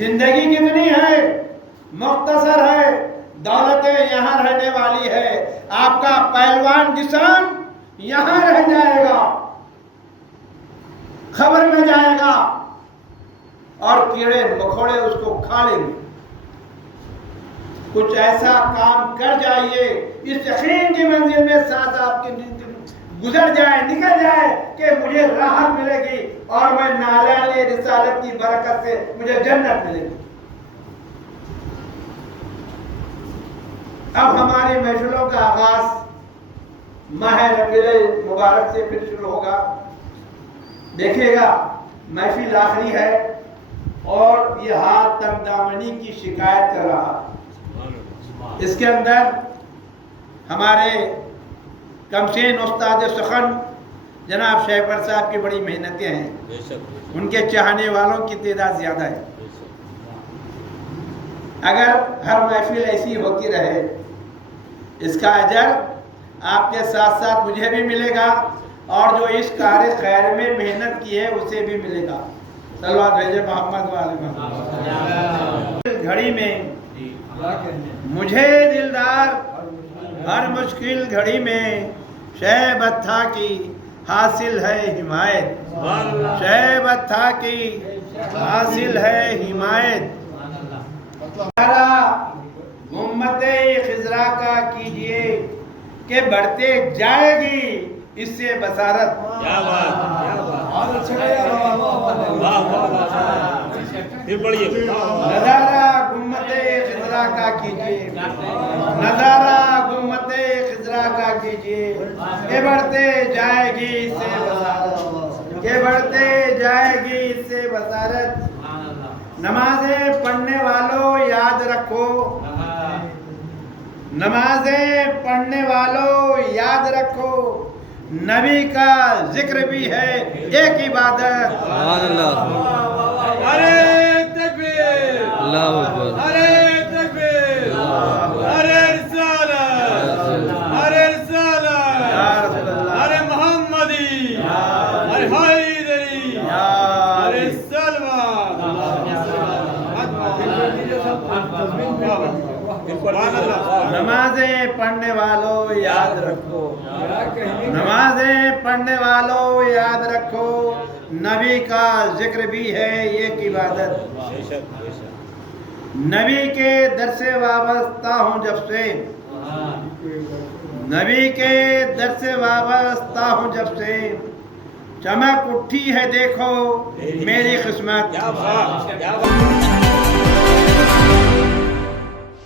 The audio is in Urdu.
زندگی کتنی ہے، مختصر ہے، دولتیں یہاں رہنے والی ہے، آپ کا پہلوان جسم یہاں رہ جائے گا، خبر میں جائے گا، اور کیڑے مکوڑے اس کو کھا لیں گے۔ کچھ ایسا کام کر جائیے اس یقین کی منزل میں ساتھ آپ کی زندگی گزر جائے، نکل جائے کہ مجھے راحت ملے گی اور میں نالان رسالت کی برکت سے مجھے جنت ملے گی۔ اب ہماری محفلوں کا آغاز ماہ ربیع المبارک سے پھر شروع ہوگا۔ دیکھیے گا محفل آخری ہے اور یہ ہاتھ تنگ دامنی کی شکایت کر رہا۔ اس کے اندر ہمارے کمسین استاد سخن جناب شیخر صاحب کی بڑی محنتیں ہیں، ان کے چاہنے والوں کی تعداد زیادہ ہے۔ اگر ہر محفل ایسی ہوتی رہے، اس کا اجر آپ کے ساتھ ساتھ مجھے بھی ملے گا اور جو اس کار خیر میں محنت کی ہے اسے بھی ملے گا۔ صلوات بھیجے محمد والے محمد۔ گھڑی میں مجھے دلدار ہر مشکل گھڑی میں شعیب اتھا کی حاصل ہے حمایت، شعیب اتھا کی حاصل ہے حمایت۔ امت خضرا کا کیجئے کہ بڑھتے جائے گی اس سے بصارت۔ نظارہ امت خضرا کا کیجئے، نظارہ امت خضرا کا کیجئے کہ بڑھتے جائے گی اس سے بصارت، کہ بڑھتے جائے گی اس سے بصارت۔ نمازیں پڑھنے والوں یاد رکھو، نمازیں پڑھنے والوں یاد رکھو، نبی کا ذکر بھی ہے ایک عبادت۔ سبحان اللہ، ارے تکبیر، اللہ اکبر، ارے تکبیر، ارے رسالت، ارے رسالت، ارے محمدی، ارے حیدری، ارے سلوہ۔ نمازیں پڑھنے والوں یاد رکھو، نمازیں پڑھنے والوں یاد رکھو، نبی کا ذکر بھی ہے ایک عبادت۔ نبی کے در سے وابستہ ہوں جب سے، نبی کے در سے وابستہ ہوں جب سے، چمک اٹھی ہے دیکھو میری قسمت۔